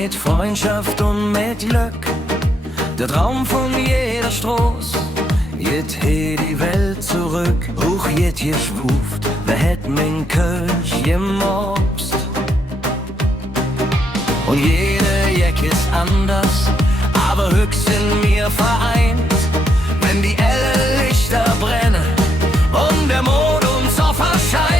mit Freundschaft und mit Glück. Der Traum von jeder Straß, jet he die Welt zurück. Hoch jet geschwuft, wer hätt min Kölsch gemobst. Und jede Jeck ist anders, aber höchst sind wir vereint. Wenn die helle Lichter brennen und der Mond uns auf erscheint.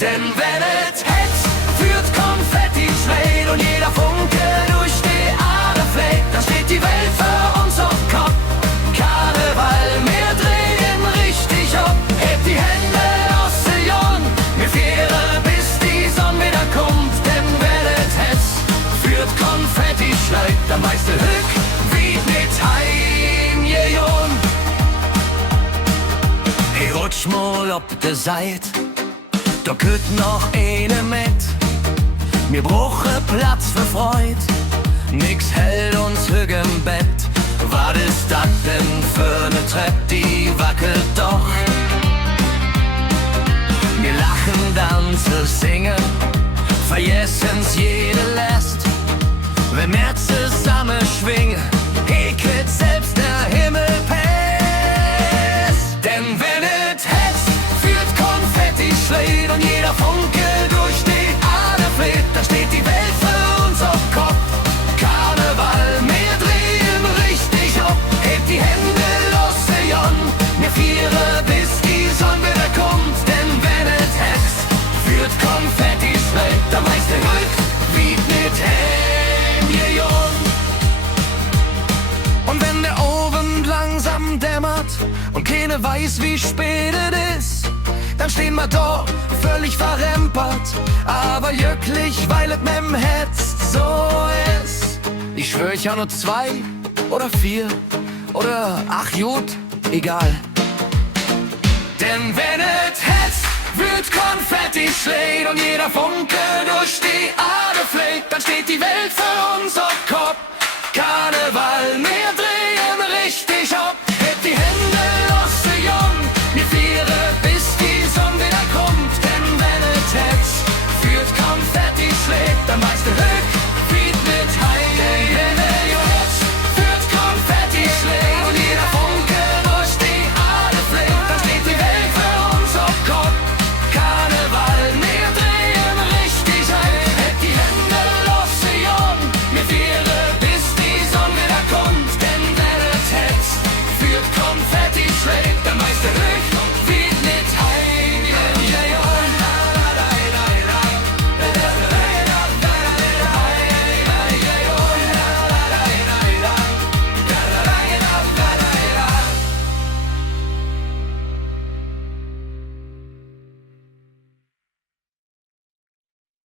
Denn wenn es hetzt, führt Konfetti schnell und jeder Funke durch die Ader fliegt, dann steht die Welt für uns auf Kopf. Karneval, wir drehen richtig ab, hebt die Hände aus der Jon, wir feiern bis die Sonne wieder kommt. Denn wenn es hetzt, führt Konfetti schneit, dann weißt du Hück, wie mit heim gejon. Ich rutsch mal ob de Seite, da kütt noch eine mit. Wir brauchen Platz für Freud, nix hält uns hüg im Bett. Was ist das denn für ne Treppe, die wackelt doch? Wir lachen, tanzen, singen, vergessen's jede Last. Wenn wir zusammen schwingen, ekelt selbst der Himmel Pest. Denn wenn es hetzt, führt Konfetti schlägt und jeder Funke durch die Ader fleht, da steht die Welt für uns auf Kopf. Karneval, wir drehen richtig ab, hebt die Hände los, Jon, wir feiern bis die Sonne wieder kommt. Denn wenn es hetzt, führt Konfetti schlägt, dann weißt du Glück, wie mit Jon. Und wenn der Abend langsam dämmert und keiner weiß, wie spät es ist, dann stehen wir da, völlig verrempert, aber glücklich, weil es mit'm hetzt so ist. Ich schwör, ich hab nur 2 oder 4 oder 8 gut, egal. Denn wenn es hetzt, wird Konfetti schlägt und jeder Funke durch die Ader fliegt.